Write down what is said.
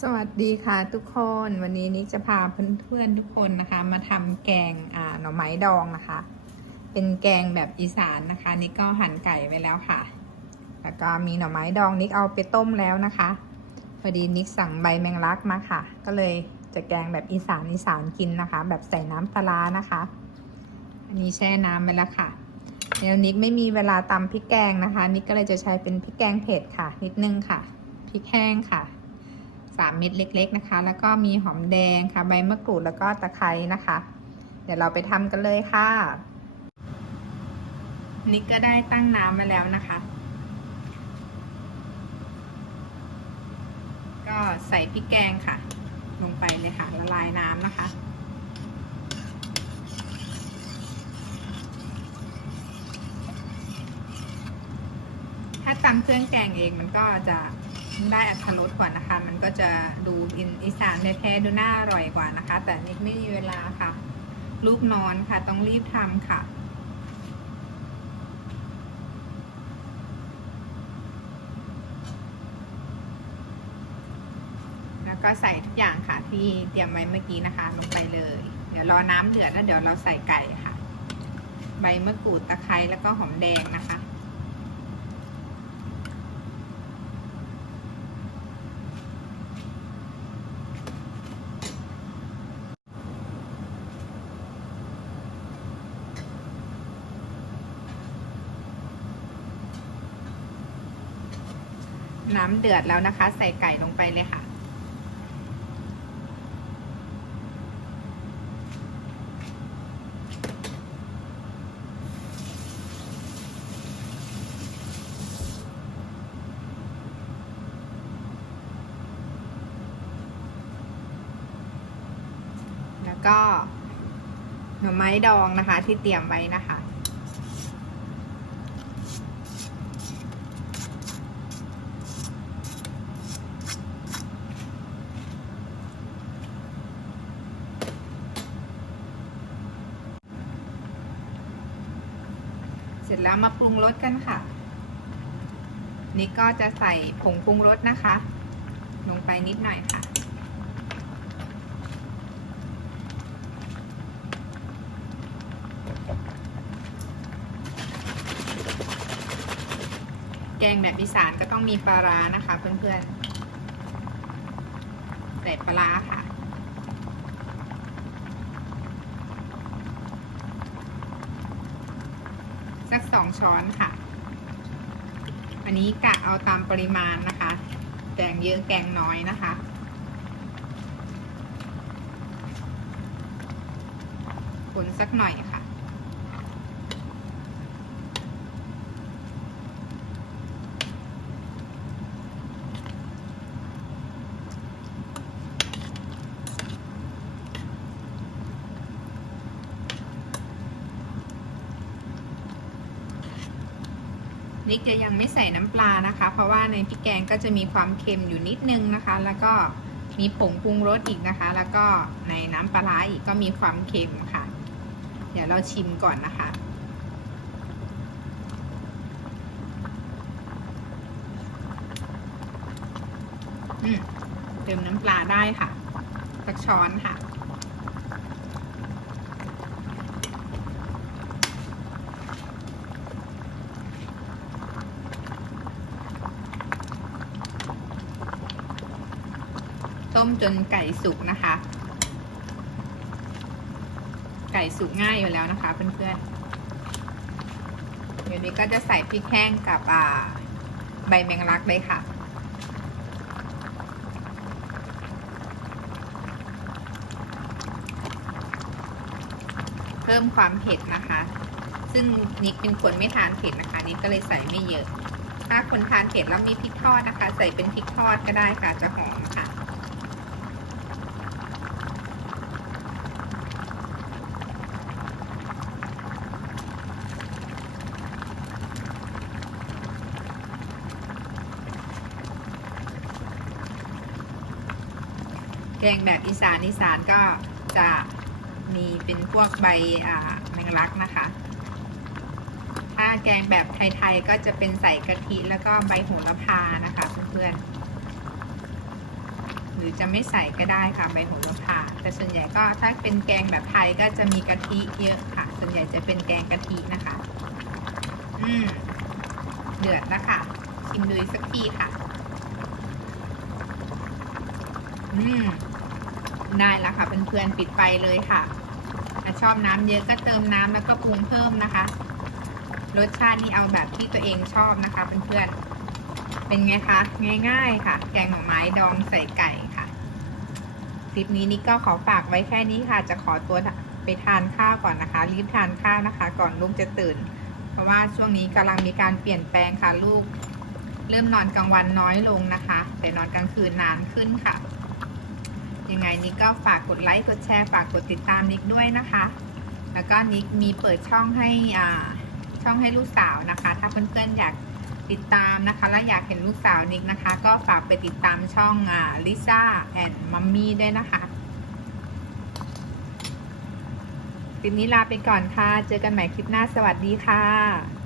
สวัสดีค่ะทุกคนวันนี้นิกจะพาเพื่อนๆทุกคนนะคะ มาทำแกงอ่าหน่อไม้ดองนะคะ เป็นแกงแบบอีสานนะคะนิกก็หั่นไก่ไว้แล้วค่ะ แล้วก็มีหน่อไม้ดองนิกเอาไปต้มแล้วนะคะพอดีนิกสั่งใบแมงลักมาค่ะ ก็เลยจะแกงแบบอีสานอีสานกินนะคะ แบบใส่น้ำปลานะคะ อันนี้แช่น้ำไปแล้วค่ะเดี๋ยวนิกไม่มีเวลาตำพริกแกงนะคะ นิกก็เลยจะใช้เป็นพริกแกงเผ็ดค่ะ นิดนึงค่ะพริกแห้งค่ะ สามเม็ดเล็ก ๆนะคะ แล้วก็มีหอมแดงค่ะใบมะกรูดแล้วก็ตะไคร้นะคะ เดี๋ยวเราไปทำกันเลยค่ะนิกก็ได้ตั้งน้ำมาแล้วนะคะ ก็ใส่พริกแกงค่ะ ลงไปเลยค่ะละลายน้ำนะคะถ้าตำเครื่องแกงเองมันก็จะ ได้อัตรสกว่านะคะ มันก็จะดูอินอีสานแท้ๆดูน่าอร่อยกว่านะคะ แต่นิกไม่มีเวลาค่ะ ลูกนอนค่ะ ต้องรีบทำค่ะแล้วก็ใส่ทุกอย่างค่ะที่เตรียมไว้เมื่อกี้นะคะ ลงไปเลย เดี๋ยวรอน้ำเดือดแล้วเดี๋ยวเราใส่ไก่ค่ะ ใบมะกรูดตะไคร้แล้วก็หอมแดงนะคะ น้ำเดือดแล้วนะคะ ใส่ไก่ลงไปเลยค่ะ แล้วก็หน่อไม้ดองนะคะที่เตรียมไว้นะคะ ร็จแล้วมาปรุงรสกันค่ะ นี่ก็จะใส่ผงปรุงรสนะคะ ลงไปนิดหน่อยค่ะ แกงแบบอีสานก็ต้องมีปลาร้านะคะเพื่อนๆ ใส่ปลาร้าค่ะ สองช้อนค่ะ อันนี้กะเอาตามปริมาณนะคะ แกงเยอะแกงน้อยนะคะคนสักหน่อยค่ะิกจะยังไม่ใส่น้ำปลานะคะ เพราะว่าในพริกแกงก็จะมีความเค็มอยู่นิดนึงนะคะ แล้วก็มีผงปรุงรสอีกนะคะ แล้วก็ในน้ำปลารอีกก็มีความเค็มค่ะ เดี๋ยวเราชิมก่อนนะคะเติมน้ำปลาได้ค่ะสักช้อนค่ะ ต้ม จนไก่สุกนะคะ ไก่สุกง่ายอยู่แล้วนะคะเพื่อนๆเดี๋ยวนี้ก็จะใส่พริกแห้งกับใบแมงลักเลยค่ะเพิ่มความเผ็ดนะคะ ซึ่งนิกเป็นคนไม่ทานเผ็ดนะคะนิกก็เลยใส่ไม่เยอะ ถ้าคนทานเผ็ดแล้วมีพริกทอดนะคะ ใส่เป็นพริกทอดก็ได้ค่ะจะหอมค่ะ แกงแบบอีสานอีสานก็จะมีเป็นพวกใบแมงลักนะคะ ถ้าแกงแบบไทยๆก็จะเป็นใส่กะทิแล้วก็ใบโหระพานะคะเพื่อนๆ หรือจะไม่ใส่ก็ได้ค่ะใบโหระพา แต่ส่วนใหญ่ก็ถ้าเป็นแกงแบบไทยก็จะมีกะทิเยอะค่ะ ส่วนใหญ่จะเป็นแกงกะทินะคะ อืมเดือดแล้วค่ะ ชิมดูสักทีค่ะ อืม ได้แล้วค่ะเพื่อนๆปิดไฟเลยค่ะถ้าชอบน้ำเยอะก็เติมน้ำแล้วก็ปรุงเพิ่มนะคะ รสชาตินี่เอาแบบที่ตัวเองชอบนะคะเพื่อนๆเป็นไงคะง่าย ๆ ค่ะ แกงหน่อไม้ดองใส่ไก่ค่ะคลิปนี้นี่ก็ขอฝากไว้แค่นี้ค่ะ จะขอตัวไปทานข้าวก่อนนะคะ รีบทานข้าวนะคะ ก่อนลูกจะตื่น เพราะว่าช่วงนี้กำลังมีการเปลี่ยนแปลงค่ะลูก เริ่มนอนกลางวันน้อยลงนะคะ แต่นอนกลางคืนนานขึ้นค่ะ ยังไงนิกก็ฝากกดไลค์กดแชร์ฝากกดติดตามนิกด้วยนะคะ แล้วก็นิกมีเปิดช่องให้อ่าช่องให้ลูกสาวนะคะ ถ้าเพื่อนๆอยากติดตามนะคะ และอยากเห็นลูกสาวนิกนะคะ ก็ฝากไปติดตามช่องอ่าลิซ่าแอนมัมมี่ด้วยนะคะคลิปนี้ลาไปก่อนค่ะ เจอกันใหม่คลิปหน้าสวัสดีค่ะ